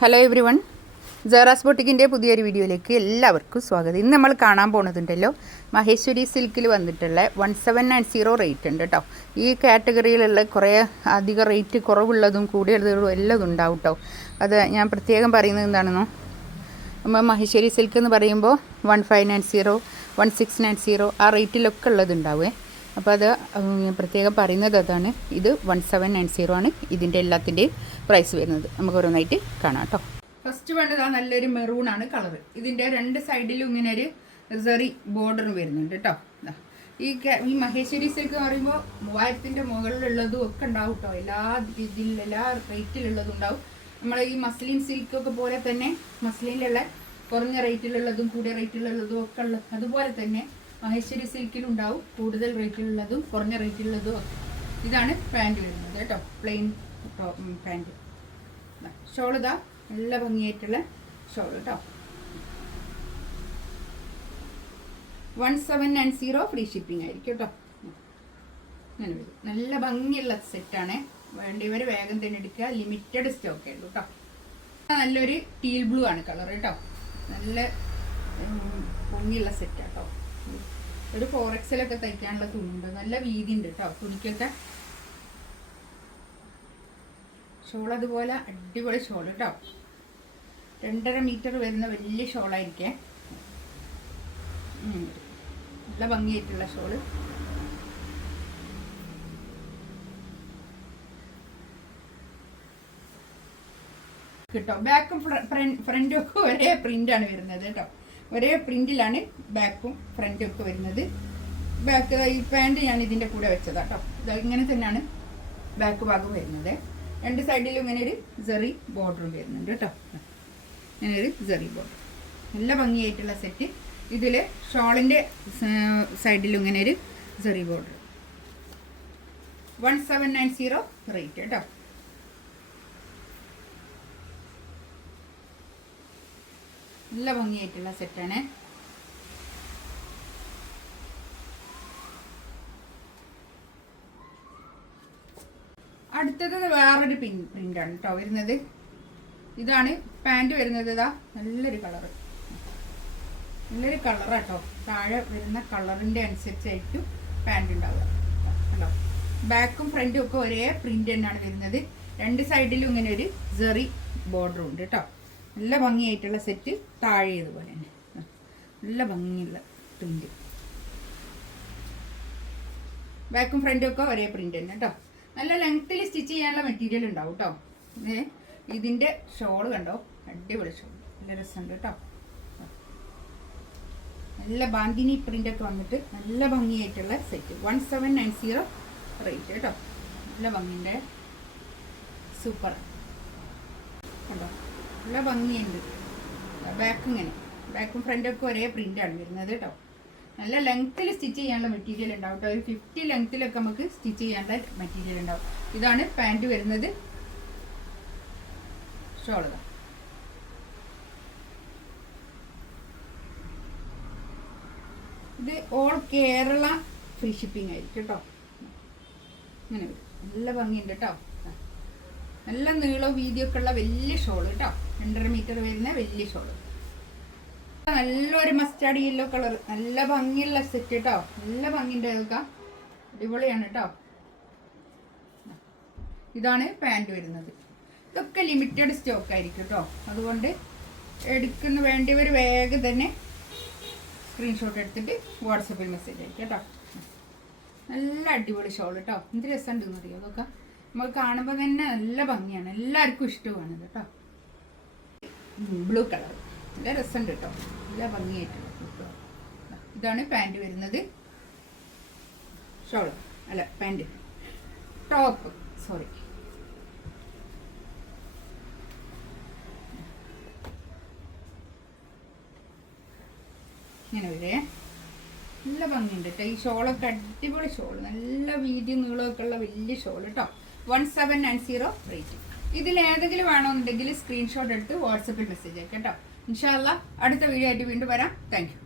Hello every one, ജറാസ് ബൊട്ടിക്കിൻ്റെ പുതിയൊരു വീഡിയോയിലേക്ക് എല്ലാവർക്കും സ്വാഗതം. ഇന്ന് നമ്മൾ കാണാൻ പോകുന്നതുണ്ടല്ലോ മഹേശ്വരി സിൽക്കിൽ വന്നിട്ടുള്ള 1790 റേറ്റ് ഉണ്ട് കേട്ടോ. ഈ കാറ്റഗറിയിലുള്ള കുറേ അധികം റേറ്റ് കുറവുള്ളതും കൂടിയുള്ളതും എല്ലാം ഉണ്ടാവും കേട്ടോ. അത് ഞാൻ പ്രത്യേകം പറയുന്നത് എന്താണെന്നോ, നമ്മൾ മഹേശ്വരി സിൽക്ക് എന്ന് പറയുമ്പോൾ 1590, 1690 ആ റേറ്റിലൊക്കെ ഉള്ളതുണ്ടാവേ. അപ്പോൾ അത് ഞാൻ പ്രത്യേകം പറയുന്നത് അതാണ്. ഇത് 1790 ആണ് ഇതിൻ്റെ എല്ലാത്തിൻ്റെയും പ്രൈസ് വരുന്നത്. നമുക്ക് ഓരോന്നായിട്ട് കാണാം കേട്ടോ. ഫസ്റ്റ് വേണ്ടത് നല്ലൊരു മെറൂണാണ് കളറ്. ഇതിൻ്റെ രണ്ട് സൈഡിലും ഇങ്ങനെ ഒരു സെറി ബോർഡർ വരുന്നുണ്ട് കേട്ടോ. ഈ മഹേശ്വരി സിൽക്ക് എന്ന് പറയുമ്പോൾ 3000-ൻ്റെ മുകളിലുള്ളതും ഒക്കെ ഉണ്ടാവും കേട്ടോ. എല്ലാ റേറ്റിലുള്ളതും ഉണ്ടാവും. നമ്മൾ ഈ മസ്ലിൻ സിൽക്കൊക്കെ പോലെ തന്നെ മസ്ലിനിലുള്ള കുറഞ്ഞ റേറ്റിലുള്ളതും കൂടിയ റേറ്റിലുള്ളതും ഒക്കെ ഉള്ള അതുപോലെ തന്നെ മഹേശ്വരി സിൽക്കിലുണ്ടാവും കൂടുതൽ റേറ്റിലുള്ളതും കുറഞ്ഞ റേറ്റിലുള്ളതും ഒക്കെ. ഇതാണ് പാൻറ് വരുന്നത് കേട്ടോ, പ്ലെയിൻ പാൻറ്. ഷോൾ ഇതാ നല്ല ഭംഗിയായിട്ടുള്ള ഷോൾ കേട്ടോ. 1790 ഫ്രീ ഷിപ്പിംഗ് ആയിരിക്കും കേട്ടോ. അങ്ങനെ വരും. നല്ല ഭംഗിയുള്ള സെറ്റാണ്. വേണ്ടിയവർ വേഗം തന്നെ എടുക്കുക. ലിമിറ്റഡ് സ്റ്റോക്കേ ഉള്ളൂ കേട്ടോ. നല്ലൊരു ടീൽ ബ്ലൂ ആണ് കളർ കേട്ടോ. നല്ല ഭംഗിയുള്ള സെറ്റാണ് കേട്ടോ. ഒരു 4XL തയ്ക്കാനുള്ള തുണിയുണ്ട്. നല്ല വീതി ഉണ്ട് കേട്ടോ തുണിക്കൊക്കെ. ഷോൾ അതുപോലെ അടിപൊളി ഷോൾ കേട്ടോ. 2.5 മീറ്റർ വരുന്ന വലിയ ഷോളായിരിക്കേ. നല്ല ഭംഗിയായിട്ടുള്ള ഷോള്. കേട്ടോ. ബാക്കും ഫ്രണ്ടും ഒക്കെ ഒരേ പ്രിന്റാണ് വരുന്നത് കേട്ടോ. ഒരേ പ്രിന്റിലാണ് ബാക്കും ഫ്രണ്ടും ഒക്കെ വരുന്നത്. ബാക്ക് ഈ പാൻറ് ഞാൻ ഇതിൻ്റെ കൂടെ വെച്ചതാട്ടോ. ഇത് ഇങ്ങനെ തന്നെയാണ് ബാക്ക് ഭാഗം വരുന്നത്. രണ്ട് സൈഡിലും ഇങ്ങനെ ഒരു സെറി ബോർഡറും വരുന്നുണ്ട് കേട്ടോ. ഇങ്ങനെ ഒരു സെറി ബോർഡർ. നല്ല ഭംഗിയായിട്ടുള്ള സെറ്റ്. ഇതിൽ ഷോളിൻ്റെ സൈഡിലും ഇങ്ങനെ ഒരു സെറി ബോർഡർ. 1790 റേറ്റ് കേട്ടോ. നല്ല ഭംഗിയായിട്ടുള്ള സെറ്റാണ്. അടുത്തത് വേറൊരു പ്രിന്റാണ് കേട്ടോ വരുന്നത്. ഇതാണ് പാൻറ് വരുന്നത്. ഇതാ നല്ലൊരു കളറ്, നല്ലൊരു കളറാട്ടോ. താഴെ വരുന്ന കളറിൻ്റെ അനുസരിച്ചായിരിക്കും പാൻറ് ഉണ്ടാവുക കേട്ടോ. ബാക്കും ഫ്രണ്ടും ഒക്കെ ഒരേ പ്രിന്റ് തന്നെയാണ് വരുന്നത്. രണ്ട് സൈഡിലും ഇങ്ങനെ ഒരു സെറി ബോർഡറും ഉണ്ട് കേട്ടോ. നല്ല ഭംഗിയായിട്ടുള്ള സെറ്റ്. താഴെ ഇതുപോലെ തന്നെ നല്ല ഭംഗിയുള്ള പ്രിന്റ്. ബാക്കും ഫ്രണ്ടും ഒക്കെ ഒരേ പ്രിന്റ് തന്നെ കേട്ടോ. നല്ല ലെങ്ത്തിൽ സ്റ്റിച്ച് ചെയ്യാനുള്ള മെറ്റീരിയൽ ഉണ്ടാവും കേട്ടോ. ഇതിൻ്റെ ഷോള് കണ്ടോ, അടിപൊളി ഷോൾ. നല്ല രസമുണ്ട് കേട്ടോ. നല്ല ബാന്തിനി പ്രിന്റ് ഒക്കെ വന്നിട്ട് നല്ല ഭംഗിയായിട്ടുള്ള സെറ്റ്. 1790 റേറ്റ് കേട്ടോ. നല്ല ഭംഗിൻ്റെ സൂപ്പർ കണ്ടോ. നല്ല ഭംഗിയുണ്ട്. ബാക്ക് ഇങ്ങനെ ബാക്കും ഫ്രണ്ടും ഒക്കെ ഒരേ പ്രിന്റാണ് വരുന്നത് കേട്ടോ. നല്ല ലെങ്ത്തിൽ സ്റ്റിച്ച് ചെയ്യാനുള്ള മെറ്റീരിയൽ ഉണ്ടാവും കേട്ടോ. ഒരു 50 ലെങ്ത്തിലൊക്കെ നമുക്ക് സ്റ്റിച്ച് ചെയ്യാനുള്ള മെറ്റീരിയൽ ഉണ്ടാവും. ഇതാണ് പാൻറ് വരുന്നത്. ഷോൾ ഇത് ഓൾ കേരള ഫ്രീ ഷിപ്പിംഗ് ആയിരിക്കും കേട്ടോ. അങ്ങനെ വരും. നല്ല ഭംഗിയുണ്ട് കേട്ടോ. നല്ല നീളവും വീതിയൊക്കെ ഉള്ള വലിയ ഷോള് കേട്ടോ. 2.5 മീറ്റർ വരുന്ന വലിയ ഷോള്. നല്ലൊരു മസ്റ്റാർഡ് യെല്ലോ കളർ. നല്ല ഭംഗിയുള്ള സെറ്റ് കേട്ടോ. നല്ല ഭംഗിൻ്റെ ഇതൊക്കെ അടിപൊളിയാണ് കേട്ടോ. ഇതാണ് പാൻറ് വരുന്നത്. ഇതൊക്കെ ലിമിറ്റഡ് സ്റ്റോക്ക് ആയിരിക്കും കേട്ടോ. അതുകൊണ്ട് എടുക്കുന്ന വേണ്ടിയവർ വേഗം തന്നെ സ്ക്രീൻഷോട്ട് എടുത്തിട്ട് വാട്സപ്പിൽ മെസ്സേജ് അയക്കും കേട്ടോ. നല്ല അടിപൊളി ഷോൾ കേട്ടോ. എന്ത് രസമുണ്ടെന്ന് അറിയോ. അതൊക്കെ നമുക്ക് കാണുമ്പോൾ തന്നെ നല്ല ഭംഗിയാണ്. എല്ലാവർക്കും ഇഷ്ടമാണ് കേട്ടോ. ബ്ലൂ കളർ നല്ല രസമുണ്ട് കേട്ടോ. നല്ല ഭംഗിയായിട്ടുള്ള ബ്ലൂ. ഇതാണ് പാൻറ് വരുന്നത്. ഷോൾ അല്ല പാൻറ്, ടോപ്പ് സോറി. ഇങ്ങനെ വരേ. നല്ല ഭംഗിയുണ്ട് കേട്ടോ. ഈ ഷോളൊക്കെ അടിപൊളി ഷോൾ. നല്ല വീതി നീളമൊക്കെ ഉള്ള വലിയ ഷോൾ കേട്ടോ. 1790 റേറ്റ്. ഇതിലേതെങ്കിലും വേണമെന്നുണ്ടെങ്കിൽ സ്ക്രീൻഷോട്ട് എടുത്ത് വാട്സപ്പിൽ മെസ്സേജ് അയക്കാം കേട്ടോ. ഇൻഷാ അല്ലാഹ് അടുത്ത വീഡിയോ ആയിട്ട് വീണ്ടും വരാം. Thank you.